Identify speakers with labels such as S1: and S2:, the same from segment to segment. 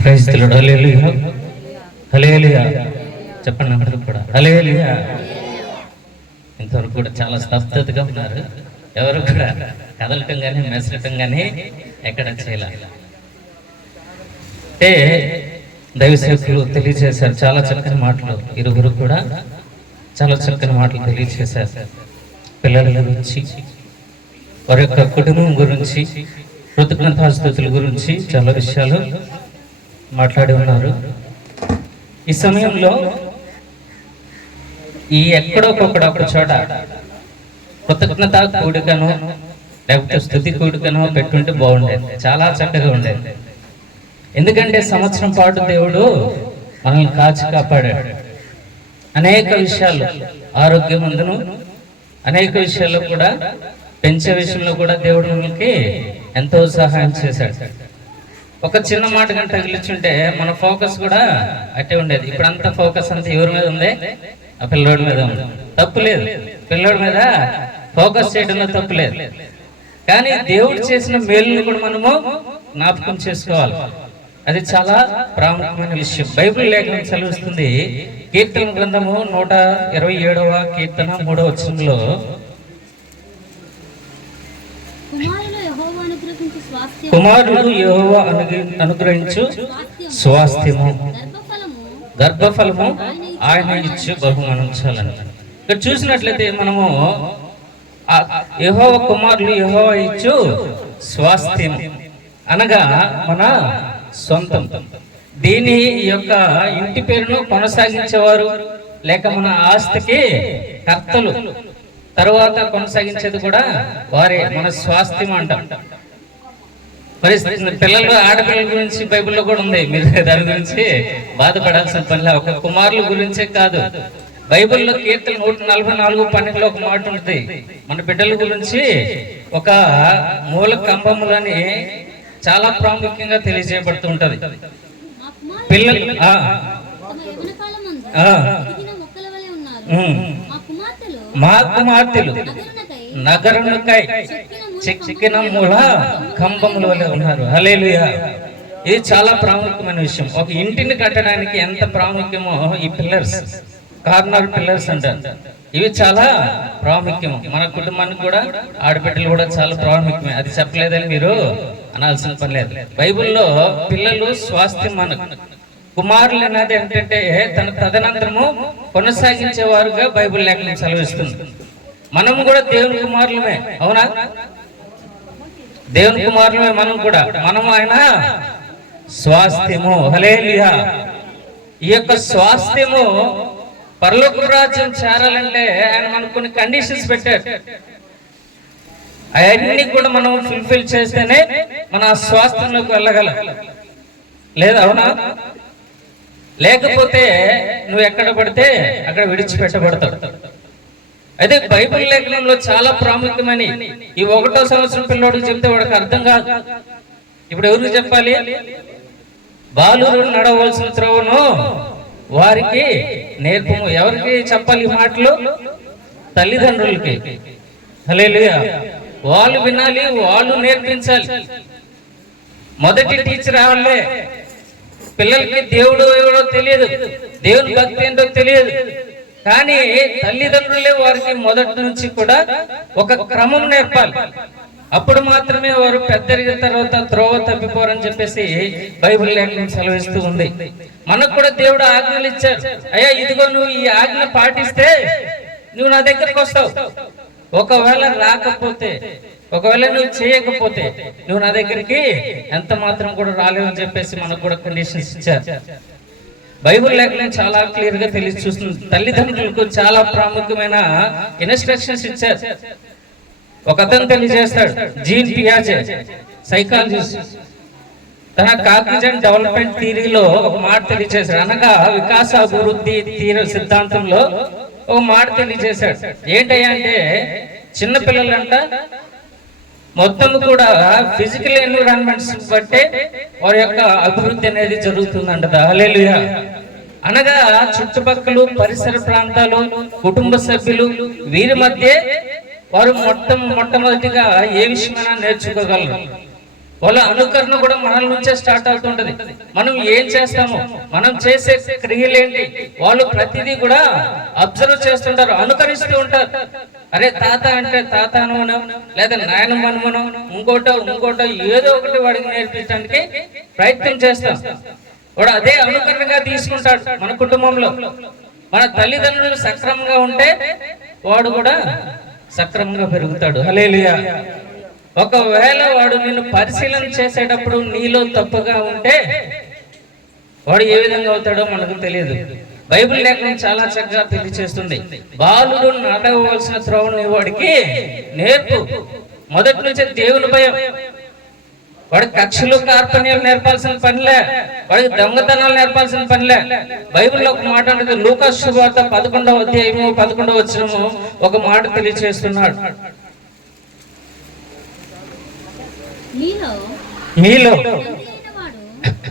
S1: క్రైస్తులుడు hallelujah hallelujah చెప్పండి అందరూ కూడా. హలేలుయా ఇంతవరకు కూడా చాలా స్తబ్దతగా ఉన్నారు. ఎవరు కూడా కదలటం కానీ మెసరటం కానీ ఎక్కడ చేయాల. అంటే దైవ సేవకులు తెలియజేశారు. చాలా చక్కని మాటలు ఇరువురు కూడా చాలా చక్కని మాటలు తెలియజేశారు. పిల్లల గురించి వారి యొక్క కుటుంబం గురించి కృతజ్ఞతాస్థుతుల గురించి చాలా విషయాలు మాట్లాడి ఉన్నారు. ఈ సమయంలో ఈ ఎక్కడొకొక్కడ ఒక చోట కృతజ్ఞత కూడికను లేకపోతే స్థుతి కూడికను పెట్టుంటే బాగుండేది. చాలా చక్కగా ఉండేది. ఎందుకంటే సంవత్సరం పాటు దేవుడు మనల్ని కాచి కాపాడాడు. అనేక విషయాలు ఆరోగ్యం అందును అనేక విషయాల్లో కూడా పెంచే విషయంలో కూడా దేవుడు మనకి ఎంతో సహాయం చేశాడు. ఒక చిన్న మాట కంటే తగిలిచుంటే మన ఫోకస్ కూడా అట్టే ఉండేది. ఇప్పుడు అంతా ఫోకస్ అంతా ఎవరి మీద ఉంది? ఆ పిల్లోడి మీద ఉంది. తప్పు లేదు. పిల్లోడి మీద ఫోకస్ చేయడంలో తప్పు లేదు. కానీ దేవుడు చేసిన మేలుని కూడా మనము జ్ఞాపకం చేసుకోవాలి. అది చాలా ప్రాముఖ్యమైన విషయం. బైబిల్ లేఖనం చదివిస్తుంది. కీర్తన గ్రంథము నూట ఇరవై ఏడవ కీర్తన మూడవ వచనంలో
S2: కుమారులు యెహోవా అనుగ్రహించు స్వాస్థ్యం
S1: కుమారుడు యెహోవా అనుగ్రహించు స్వాస్థ్యము.
S2: గర్భఫలము
S1: ఆయన ఇచ్చి బహుమానించాలని. ఇక్కడ చూసినట్లయితే మనము యహోవ కుమారులు యహోవ ఇచ్చు స్వాస్థ్యం అనగా మన సొంతం. దీని యొక్క ఇంటి పేరును కొనసాగించేవారు లేక మన ఆస్తికి కర్తలు. తరువాత కొనసాగించేది కూడా వారే మన స్వాస్థ్యం అంటాం. మరి పిల్లలు ఆడపిల్లల గురించి బైబిల్లో కూడా ఉంది. మీరు దాని గురించి బాధపడాల్సిన పని. ఒక కుమారుల గురించే కాదు. బైబిల్లో కీర్తన నూట నలభై నాలుగు పన్నెండులో ఒక మాట ఉంటుంది. మన బిడ్డల గురించి ఒక మూల కంబములని చాలా ప్రాముఖ్యంగా తెలియజేయబడుతూ ఉంటది. పిల్లలు
S2: మా కుమార్తెలు నగరునకై
S1: నగరునికై చిక్కిన మూల కంబముల వలె ఉన్నారు. హలేలుయ ఇది చాలా ప్రాముఖ్యమైన విషయం. ఒక ఇంటిని కట్టడానికి ఎంత ప్రాముఖ్యమో ఈ పిల్లర్స్ కార్నర్ పిల్లర్స్ అంటారు. ఇవి చాలా ప్రాముఖ్యం మన కుటుంబానికి కూడా ఆడబిడ్డలు కూడా చాలా ప్రాముఖ్యమే. అది చెప్పలేదని మీరు అనాల్సిన పని లేదు. బైబిల్లో పిల్లలు స్వాస్థ్యం మనకు కుమారులు అనేది ఏంటంటే తన తదనంతరము కొనసాగించేవారుగా బైబిల్ లేఖనం సెలవిస్తుంది. మనం కూడా దేవుని కుమారులమే అవునా? దేవుని కుమారులమే మనం కూడా. మనం ఆయన స్వాస్థ్యము. హలేలియా ఈ యొక్క స్వాస్థ్యము పరలోక రాజ్యం చేరాలంటే ఆయన మనకు కొన్ని కండిషన్స్ పెట్టారు అవన్నీ కూడా మనం ఫుల్ఫిల్ చేస్తేనే మన స్వాస్థ్యంలోకి వెళ్ళగలం. లేదా అవునా? లేకపోతే నువ్వు ఎక్కడ పడితే అక్కడ విడిచిపెట్టబడతావు. అయితే బైబిల్ లేఖనంలో చాలా ప్రాముఖ్యమని ఈ ఒకటో సంవత్సరం పిల్లోడికి చెప్తే వాడికి అర్థం కాదు. ఇప్పుడు ఎవరికి చెప్పాలి? బాలురు నడవలసిన త్రోవను వారికి నేర్పము. ఎవరికి చెప్పాలి ఈ మాటలు? తల్లిదండ్రులకి. హల్లెలూయా. వాళ్ళు వినాలి వాళ్ళు నేర్పించాలి. మొదటి టీచర్ వాళ్ళే పిల్లలకి దేవుడు ఎవడో తెలియదు. దేవుని భక్తి ఏంటో తెలియదు. కానీ తల్లిదండ్రులే వారికి మొదటి నుంచి కూడా ఒక క్రమం నేర్పాలి. అప్పుడు మాత్రమే వారు పెద్దరిగిన తర్వాత త్రోవ తప్పిపోరని చెప్పేసి బైబిల్ లేఖనం సెలవిస్తూ ఉంది. మనకు కూడా దేవుడు ఆజ్ఞలు ఇచ్చారు అయ్యా ఇదిగో నువ్వు ఈ ఆజ్ఞ పాటిస్తే నువ్వు నా దగ్గరకు వస్తావు. ఒకవేళ రాకపోతే ఒకవేళ నువ్వు చేయకపోతే నువ్వు నా దగ్గరికి ఎంత మాత్రం కూడా రాలేవని చెప్పేసి మనకు కూడా కండిషన్స్ ఇచ్చారు. బైబిల్ లేఖనం చాలా క్లియర్గా తెలిసి చూస్తుంది. తల్లిదండ్రులకు చాలా ప్రాముఖ్యమైన ఇన్స్ట్రక్షన్స్ ఇచ్చారు. ఒక అతను తెలియజేస్తాడు జీన్ పియాజే సైకాలజిస్ట్. తన కాగ్నిజెంట్ డెవలప్మెంట్ థియరీలో ఒక మాట తెలియజేశాడు. అనగా వికాస అభివృద్ధి తీర సిద్ధాంతంలో ఒక మాట తెలియజేశాడు. ఏంటయ్యా అంటే చిన్నపిల్లలంట మొత్తం కూడా ఫిజికల్ ఎన్విరాన్మెంట్స్ బట్టే వారి యొక్క అభివృద్ధి అనేది జరుగుతుందంట హల్లెలూయా. అనగా చుట్టుపక్కల పరిసర ప్రాంతాలు కుటుంబ సభ్యులు వీరి మధ్య వారు మొట్ట మొట్టమొదటిగా ఏ విషయమైనా నేర్చుకోగలరు. వాళ్ళ అనుకరణ కూడా మనల నుంచే స్టార్ట్ అవుతుంటది. మనం ఏం చేస్తాము మనం చేసే క్రియలేంటి వాళ్ళు ప్రతిదీ కూడా అబ్జర్వ్ చేస్తుంటారు అనుకరిస్తూ ఉంటారు. అరే తాత అంటే తాత అనుమనం లేదా నాయనమ్మ అనుమనం ఇంకోటో ఇంకోటో ఏదో ఒకటి వాడికి నేర్పించడానికి ప్రయత్నం చేస్తాం. వాడు అదే అనుకరణగా తీసుకుంటాడు మన కుటుంబంలో. మన తల్లిదండ్రులు సక్రమంగా ఉంటే వాడు కూడా సక్రమంగా పెరుగుతాడు. అలేలియా ఒకవేళ వాడు నిన్ను పరిశీలన చేసేటప్పుడు నీలో తప్పుగా ఉంటే వాడు ఏ విధంగా అవుతాడో మనకు తెలియదు. బైబిల్ లేఖనం చాలా చక్కగా తెలియచేస్తుంది బాలుడు నడవలసిన త్రోవని వాడికి నేర్పు. మొదటి నుంచే దేవుని భయం. వాడి కక్షలు కార్పణ్యాలు నేర్పాల్సిన పనిలే. వాడికి దొంగతనాలు నేర్పాల్సిన పనిలే. బైబిల్లో ఒక మాట ఉంటుంది లూకాస్ శుభార్త పదకొండవ అధ్యాయము పదకొండవ వచ్చినము ఒక మాట తెలియచేస్తున్నాడు.
S2: మీలో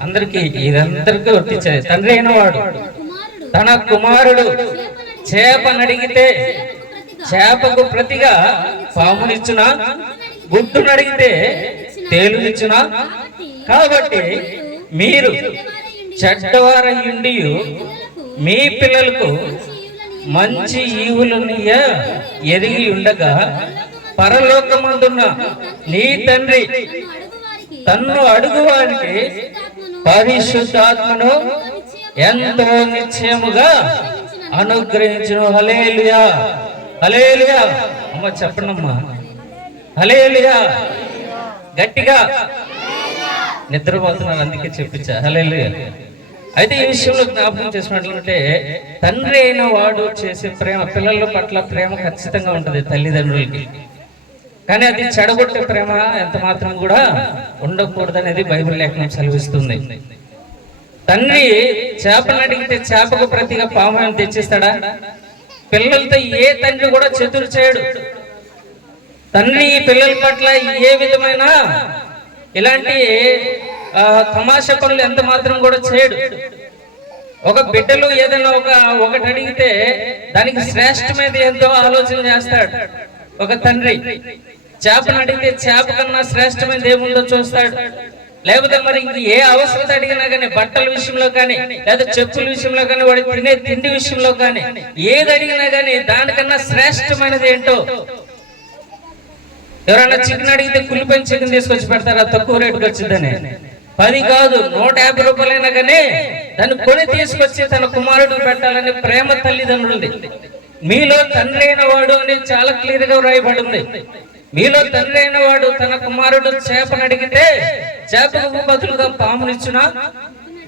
S1: అందరికి ఇదందరికీ వర్తించేది తండ్రి అయిన వాడు తన కుమారుడు
S2: చేపనడిగి
S1: చేపనడిగితే
S2: చేపకు ప్రతిగా
S1: చేపకు ప్రతిగా పామునిచ్చున? గుడ్డునడిగితే తేలునిచ్చునా కాబట్టి మీరు చెడ్డవారయుండి మీ పిల్లలకు మంచి ఈవులను ఎదిగి ఉండగా పరలోకమందున్న నీ తండ్రి
S2: తన్ను
S1: అడుగువానికి పరిశుద్ధాత్మను ఎంతో నిశ్చయముగా అనుగ్రహించను. హలేలియా హలేలియా అమ్మ చెప్పనమ్మా హలేలియా గట్టిగా నిద్రపోతున్నాను అందుకే చెప్పించా. అయితే ఈ విషయంలో జ్ఞాపకం చేసినట్లయితే తండ్రి అయిన వాడు చేసే ప్రేమ పిల్లల పట్ల ప్రేమ ఖచ్చితంగా ఉంటుంది తల్లిదండ్రులకి. కానీ అది చెడగొట్టే ప్రేమ ఎంత మాత్రం కూడా ఉండకూడదు అనేది బైబిల్ లేఖనం సెలవిస్తుంది. తండ్రి చేపలు అడిగితే చేపకు ప్రతిగా పాము తెచ్చిస్తాడా? పిల్లలతో ఏ తండ్రి కూడా చతురు చేయడు. తండ్రి ఈ పిల్లల పట్ల ఏ విధమైన ఇలాంటి తమాషా పనులు ఎంత మాత్రం కూడా చేయడు. ఒక బిడ్డలు ఏదైనా ఒక ఒకటి అడిగితే దానికి శ్రేష్టమైనది ఎంతో ఆలోచన చేస్తాడు. ఒక తండ్రి చేపను అడిగితే చేప కన్నా శ్రేష్టమైనది ఏముందో చూస్తాడు. లేకపోతే మరి ఇంక ఏ అవసరం అడిగినా కానీ బట్టల విషయంలో కానీ లేదా చెప్పుల విషయంలో కానీ వాడి తినే తిండి విషయంలో కానీ ఏది అడిగినా కానీ దానికన్నా శ్రేష్టమైనది ఏంటో ఎవరైనా చికెన్ అడిగితే కులిపోయిన చికెన్ తీసుకొచ్చి పెడతారా? తక్కువ రేటుకి వచ్చిందని. పది కాదు నూట యాభై రూపాయలైనా కానీ దాన్ని కొని తీసుకొచ్చి తన కుమారుడు పెట్టాలని ప్రేమ తల్లిదండ్రులది. మీలో తండ్రి అయిన వాడు అని చాలా క్లియర్గా వ్రాయబడింది. మీలో తండ్రి అయిన వాడు తన కుమారుడు చేపను అడిగితే చేపకు బదులుగా పామునిచ్చునా?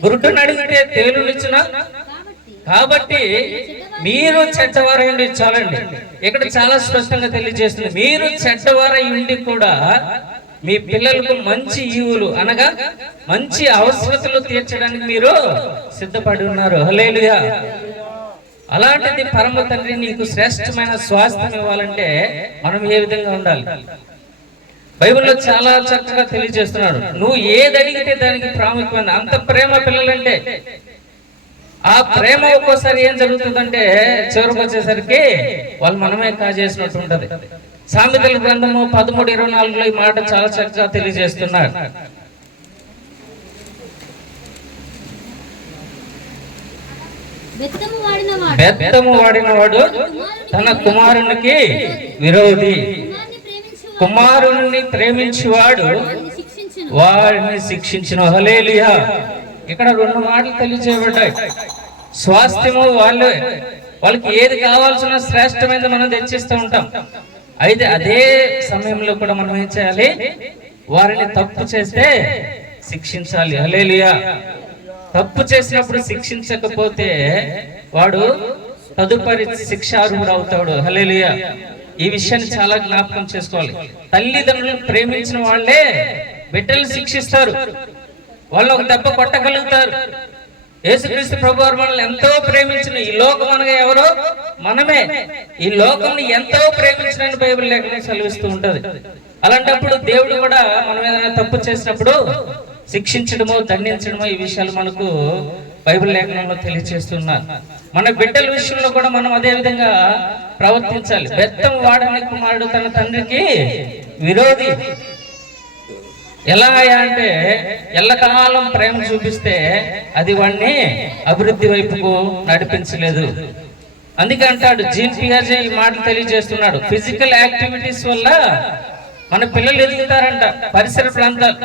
S1: గురుడుని అడిగితే తేలునిచ్చునా?
S2: కాబట్టి
S1: మీరు చెడ్డవారై ఉండి చాలండి. ఇక్కడ చాలా స్పష్టంగా తెలియజేస్తుంది. మీరు చెడ్డవారై ఉండి కూడా మీ పిల్లలకు మంచి ఈవులు అనగా మంచి అవసరతలు తీర్చడానికి మీరు సిద్ధపడి ఉన్నారు. హలేలుగా అలాంటిది పరమ తండ్రి నీకు శ్రేష్టమైన స్వాస్థ్యం ఇవ్వాలంటే మనం ఏ విధంగా ఉండాలి? బైబిల్లో చాలా చక్కగా తెలియజేస్తున్నాడు. నువ్వు ఏది అడిగితే దానికి ప్రాముఖ్యమైన అంత ప్రేమ పిల్లలంటే ఆ ప్రేమ ఒక్కోసారి ఏం జరుగుతుందంటే చివరికి వచ్చేసరికి వాళ్ళు మనమే కాజేసినట్టు ఉంటది సామెతల గ్రంథము పదమూడు ఇరవై నాలుగులో ఈ మాట చాలా చక్కగా తెలియజేస్తున్నాడు
S2: బెత్తము వాడిన వాడు.
S1: బెత్తము వాడిన వాడు తన కుమారునికి విరోధి.
S2: కుమారుని ప్రేమించు
S1: కుమారుని ప్రేమించువాడు
S2: వాడిని శిక్షించిన.
S1: హలేలియా ఇక్కడ రెండు మాటలు తెలియజేయబడ్డాయి. స్వాస్థ్యము వాళ్ళు. వాళ్ళకి ఏది కావాల్సిన శ్రేష్టమైనది మనం తెచ్చిస్తూ ఉంటాం. అయితే అదే సమయంలో కూడా మనం ఏం చేయాలి? వారిని తప్పు చేస్తే శిక్షించాలి. అలేలియా తప్పు చేసినప్పుడు శిక్షించకపోతే వాడు తదుపరి శిక్షార్హుడు అవుతాడు. హలేలియా ఈ విషయాన్ని చాలా జ్ఞాపకం చేసుకోవాలి. తల్లిదండ్రులను ప్రేమించిన వాళ్ళే బిడ్డలు శిక్షిస్తారు. వాళ్ళు ఒక దెబ్బ కొట్టగలుగుతారు. యేసుక్రీస్తు ప్రభు వారు మనల్ని ఎంతో ప్రేమించిన ఈ లోకం అనగా ఎవరో? మనమే. ఈ లోకం ఎంతో ప్రేమించిన బైబిల్ లేఖనం సెలవిస్తూ ఉంటది. అలాంటప్పుడు దేవుడు కూడా మనం ఏదైనా తప్పు చేసినప్పుడు శిక్షించడమో దండించడమో ఈ విషయాలు మనకు బైబిల్ లేఖనంలో తెలియజేస్తున్నారు మన బిడ్డల విషయంలో కూడా మనం అదే విధంగా ప్రవర్తించాలి. బెత్తం వాడని కుమారుడు తన తండ్రికి విరోధి. ఎలా అంటే ఎల్లకాలం ప్రేమ చూపిస్తే అది వాడిని అభివృద్ధి వైపుకు నడిపించలేదు. అందుకే అంటాడు జీన్ పియాజే ఈ మాటలు తెలియజేస్తున్నాడు ఫిజికల్ యాక్టివిటీస్ వల్ల మన పిల్లలు ఎదుగుతారంట పరిసర ప్రాంతాలు.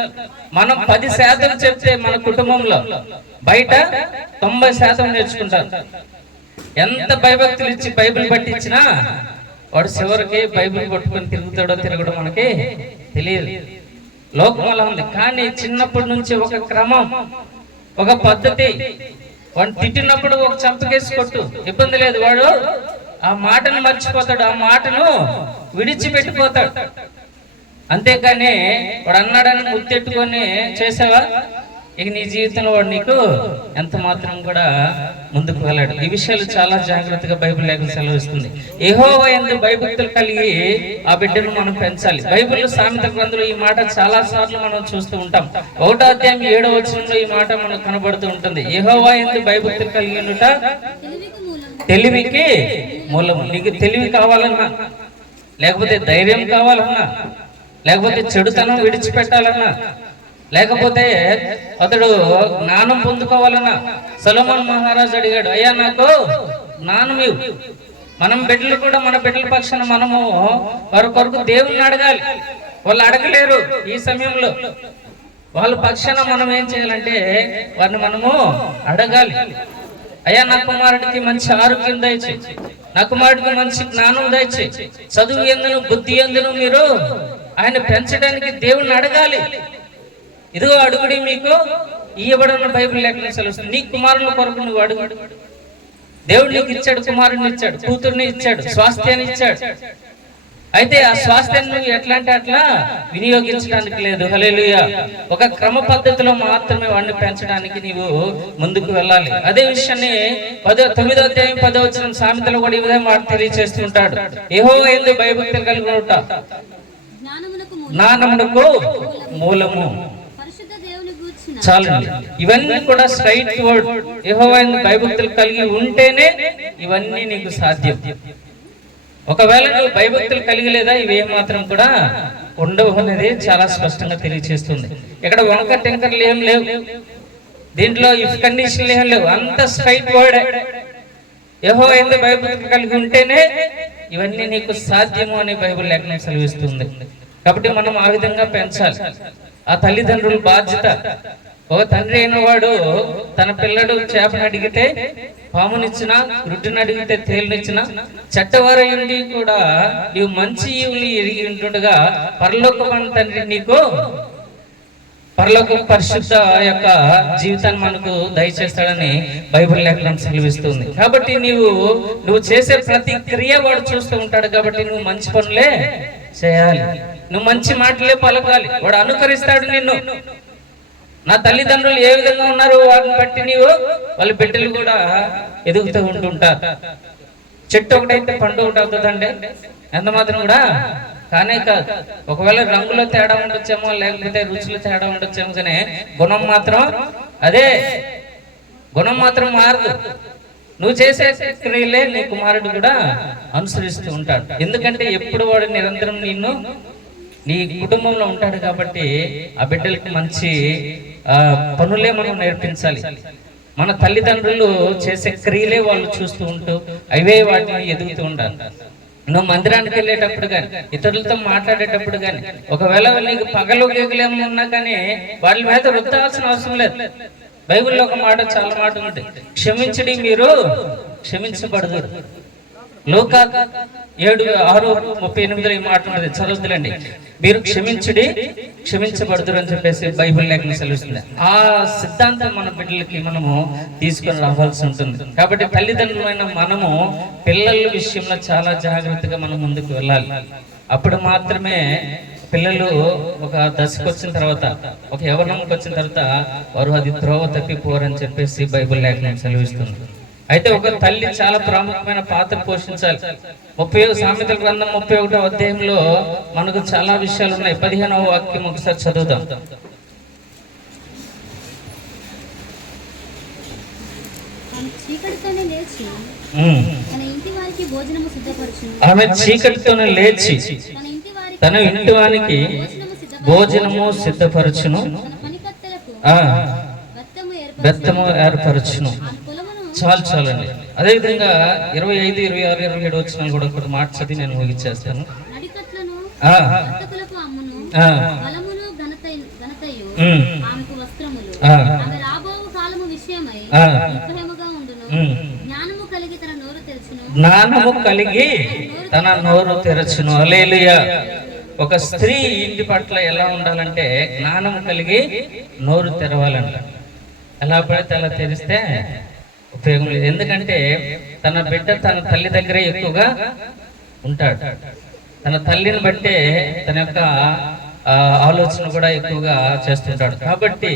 S1: మనం పది శాతం చెప్తే మన కుటుంబంలో బయట తొంభై శాతం నేర్చుకుంటారు. ఎంత భయభక్తులు ఇచ్చి బైబిల్ పట్టించినా వాడు చివరికి బైబిల్ పట్టుకొని తిరుగుతాడో తిరగడం మనకి తెలియదు. లోకం అలా ఉంది. కానీ చిన్నప్పటి నుంచి ఒక క్రమం ఒక పద్ధతి. వాడిని తిట్టినప్పుడు ఒక చంపకేసి కొట్టు. ఇబ్బంది లేదు. వాడు ఆ మాటను మర్చిపోతాడు. ఆ మాటను విడిచిపెట్టిపోతాడు. అంతేకాని వాడు అన్నాడని ముద్దెట్టుకొని చేసావా? ఇక నీ జీవితంలో వాడు నీకు ఎంత మాత్రం కూడా ముందుకు వెళ్ళాడు. ఈ విషయాలు చాలా జాగ్రత్తగా బైబిల్ లేఖలు సెలవిస్తుంది. ఏహో ఎందు భయభక్తులు కలిగి ఆ బిడ్డను మనం పెంచాలి. బైబిల్ సామెత గ్రంథంలో ఈ మాట చాలా సార్లు మనం చూస్తూ ఉంటాం. ఒకటో అధ్యాయం ఏడో వచనంలో ఈ మాట మనకు కనబడుతూ ఉంటుంది. ఏహోవా ఎందు భయభక్తులు కలిగి ఉండుట
S2: తెలివికి మూలం
S1: తెలివికి మూలము. నీకు తెలివి కావాలన్నా లేకపోతే ధైర్యం కావాలన్నా లేకపోతే చెడుతనం విడిచిపెట్టాలన్నా లేకపోతే అతడు జ్ఞానం పొందుకోవాలన్నా సొలమన్ మహారాజు అడిగాడు అయ్యా నాకు జ్ఞానం ఇవ్వు. మనం బిడ్డలు కూడా మన బిడ్డల పక్షాన మనము వారి కొరకు దేవుని అడగాలి. వాళ్ళు అడగలేరు ఈ సమయంలో. వాళ్ళ పక్షాన మనం ఏం చేయాలంటే వారిని మనము అడగాలి. అయ్యా నా కుమారుడికి మంచి ఆరోగ్యం దయచే. నా కుమారుడికి మంచి జ్ఞానం దయచే. చదువు ఎందును బుద్ధి ఎందును మీరు ఆయన పెంచడానికి దేవుణ్ణి అడగాలి. ఇదిగో అడుగుడి మీకు ఇయ్యబడిన బైబిల్ లేఖన సెలవుస్తుంది నీ కుమారుల కొరకు నువ్వు అడుగు. దేవుడు నీకు ఇచ్చాడు కుమారుని ఇచ్చాడు కూతుర్ని ఇచ్చాడు స్వాస్థ్యాన్ని ఇచ్చాడు. అయితే ఆ స్వాస్థ్యాన్ని నువ్వు ఎట్లా అంటే అట్లా వినియోగించడానికి లేదు. హల్లెలూయా. ఒక క్రమ పద్ధతిలో మాత్రమే వాడిని పెంచడానికి నీవు ముందుకు వెళ్ళాలి. అదే విషయాన్ని పదో తొమ్మిదో అధ్యాయం పదో వచ్చిన సామెతలు కూడా ఈ విధంగా మాట తెలియజేస్తుంటాడు. ఏహో ఏంది భయభక్తులు కలిగి ఉంటా
S2: జ్ఞానమునకు మూలం
S1: జ్ఞానమునకు మూలము. చాలండి. ఇవన్నీ కూడా స్ట్రైట్ వర్డ్. యెహోవాను భయభక్తులు కలిగి ఉంటేనే ఇవన్నీ నీకు సాధ్యం. ఒకవేళ నువ్వు భయభక్తులు కలిగి లేదా ఇవి మాత్రం కూడా ఉండవు అనేది చాలా స్పష్టంగా తెలియజేస్తుంది ఇక్కడ వంక టెంకర్లు ఏం లేవు. దీంట్లో ఇఫ్ కండిషన్లు ఏం లేవు. అంత స్ట్రైట్ వర్డ్. ఏహో ఎందుకు భయభక్తులు కలిగి ఉంటేనే ఇవన్నీ నీకు సాధ్యము అని బైబిల్ లేఖనం సెలవిస్తుంది. కాబట్టి మనం ఆ విధంగా పెంచాలి. ఆ తల్లిదండ్రుల బాధ్యత. ఒక తండ్రి అయిన వాడు తన పిల్లడు చేపను అడిగితే పామునిచ్చిన గుడ్డును అడిగితే తేలినిచ్చిన చట్టవారయుండి కూడా నీవు మంచి ఈవులు ఎరిగి ఉంటుండగా పరలోకమైన తండ్రి నీకు పరలోక పరిశుద్ధ యొక్క జీవితాన్ని మనకు దయచేస్తాడని బైబిల్ లేఖనం సెలవిస్తుంది. కాబట్టి నీవు నువ్వు చేసే ప్రతి క్రియ వాడు చూస్తూ ఉంటాడు కాబట్టి నువ్వు మంచి పనులే చేయాలి. నువ్వు మంచి మాటలే పలకాలి. వాడు అనుకరిస్తాడు నిన్ను. నా తల్లిదండ్రులు ఏ విధంగా ఉన్నారో వాటిని బట్టి నీవు వాళ్ళ బిడ్డలు కూడా ఎదుగుతూ ఉంటుంటారు చెట్టు ఒకటైతే పండు ఒకటి అవుతుందండి. ఎంత మాత్రం కూడా కానే కాదు. ఒకవేళ రంగులో తేడా ఉండొచ్చేమో లేకపోతే రుచులు తేడా ఉండొచ్చేమో కానీ గుణం మాత్రం అదే. గుణం మాత్రం మారదు. నువ్వు చేసే క్రియలే నీ కుమారుడు కూడా అనుసరిస్తూ ఉంటాడు. ఎందుకంటే ఎప్పుడు వాడు నిరంతరం నిన్ను నీ కుటుంబంలో ఉంటాడు కాబట్టి ఆ బిడ్డలకి మంచి పనులే మనం నేర్పించాలి. మన తల్లిదండ్రులు చేసే క్రియలే వాళ్ళు చూస్తూ ఉంటూ అవే వాటిని ఎదుగుతూ ఉంటారు నువ్వు మందిరానికి వెళ్ళేటప్పుడు కానీ ఇతరులతో మాట్లాడేటప్పుడు కానీ ఒకవేళ నీకు పగలు గేగులేమో ఉన్నా కానీ వాళ్ళ మీద రుద్దాల్సిన అవసరం లేదు. బైబిల్లో ఒక మాట చాలా మాట ఉంది. క్షమించడి మీరు క్షమించబడదు లోక ఏడు ఆరు ముప్పై ఎనిమిదిలో ఈ మాట ఉన్నది. చదువుతులండి మీరు క్షమించుడి క్షమించబడుతురు అని చెప్పేసి బైబిల్ లేఖన సెలవుస్తుంది. ఆ సిద్ధాంతం మన బిడ్డలకి మనము తీసుకొని రావాల్సి ఉంటుంది. కాబట్టి తల్లిదండ్రులైన మనము పిల్లల విషయంలో చాలా జాగ్రత్తగా మనం ముందుకు వెళ్ళాలి. అప్పుడు మాత్రమే పిల్లలు ఒక దశకు వచ్చిన తర్వాత ఒక యవనంకి వచ్చిన తర్వాత వారు అది త్రోవ తప్పిపోరని చెప్పేసి బైబిల్ లేఖనం సెలవిస్తుంది. అయితే ఒక తల్లి చాలా ప్రాముఖ్యమైన పాత్ర పోషించాలి. ముప్పై సామెతల గ్రంథం ముప్పై ఒకటో అధ్యాయంలో మనకు చాలా విషయాలు ఉన్నాయి పదిహేనవ వాక్యం ఒకసారి చదువుదాం.
S2: ఆమె చీకటితోనే లేచి. తన ఇంటి వారికి భోజనము సిద్ధపరచును. బత్తము ఏర్పరచు
S1: బెత్తము ఏర్పరచును. చాలు చాలండి. అదేవిధంగా ఇరవై ఐదు ఇరవై ఆరు ఇరవై ఏడు వచ్చిన కూడా ఒక మాట చదివి నేను ముగించేస్తాను
S2: జ్ఞానము కలిగి తన నోరు తెరచును.
S1: అలేలుయా ఒక స్త్రీ ఇంటి పట్ల ఎలా ఉండాలంటే జ్ఞానం కలిగి నోరు తెరవాలంట. ఎలా పడితే అలా తెరిస్తే ఉపయోగం లేదు. ఎందుకంటే తన బిడ్డ తన తల్లి దగ్గరే ఎక్కువగా ఉంటాడు. తన తల్లిని బట్టే తన యొక్క ఆలోచన కూడా ఎక్కువగా చేస్తుంటాడు. కాబట్టి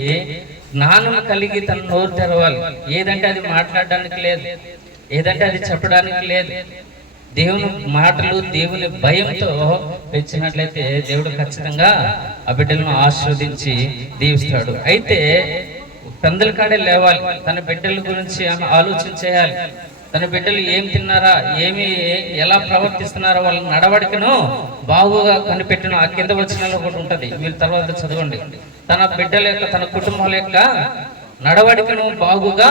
S1: జ్ఞానం కలిగి తన నోరు తెరవాలి. ఏదంటే అది మాట్లాడడానికి లేదు. ఏదంటే అది చెప్పడానికి లేదు. దేవుని మాటలు దేవుని భయంతో పెంచినట్లయితే దేవుడు ఖచ్చితంగా ఆ బిడ్డలను ఆస్వాదించి దీవిస్తాడు. అయితే పెందల కాడే లేవాలి. తన బిడ్డల గురించి ఆమె ఆలోచన చేయాలి. తన బిడ్డలు ఏం తిన్నారా? ఏమి ఎలా ప్రవర్తిస్తున్నారా వాళ్ళ నడవడికను బాగుగా కనిపెట్టిన ఆ కింద వచ్చిన ఒకటి ఉంటుంది. మీరు తర్వాత చదవండి. తన బిడ్డల యొక్క తన కుటుంబాల యొక్క నడవడికను బాగుగా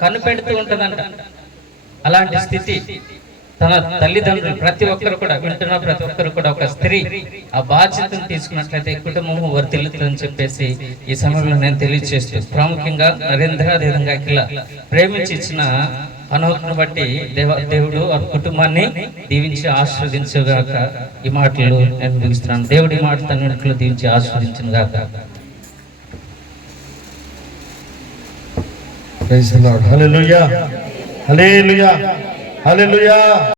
S1: కనిపెడుతూ ఉంటదంట. అలాంటి స్థితి. తన తల్లిదండ్రులు ప్రతి ఒక్కరు కూడా వింటున్న ప్రతి ఒక్కరు కూడా ఒక స్త్రీ ఆ బాధ్యతను తీసుకున్నట్లయితే కుటుంబము వర్తిల్లుతుందని చెప్పేసి ఈ సమయంలో నేను తెలియజేస్తూ ప్రాముఖ్యంగా నరేంద్ర అదేవిధంగా ఇలా ప్రేమించి ఇచ్చిన అనుభవం బట్టి దేవ దేవుడు ఆ కుటుంబాన్ని దీవించి ఆస్వాదించుగాక ఈ మాటలు నేను ముగిస్తున్నాను. దేవుడి మాట తన దీవించి ఆస్వాదించను గాక.
S3: Praise the lord hallelujah hallelujah hello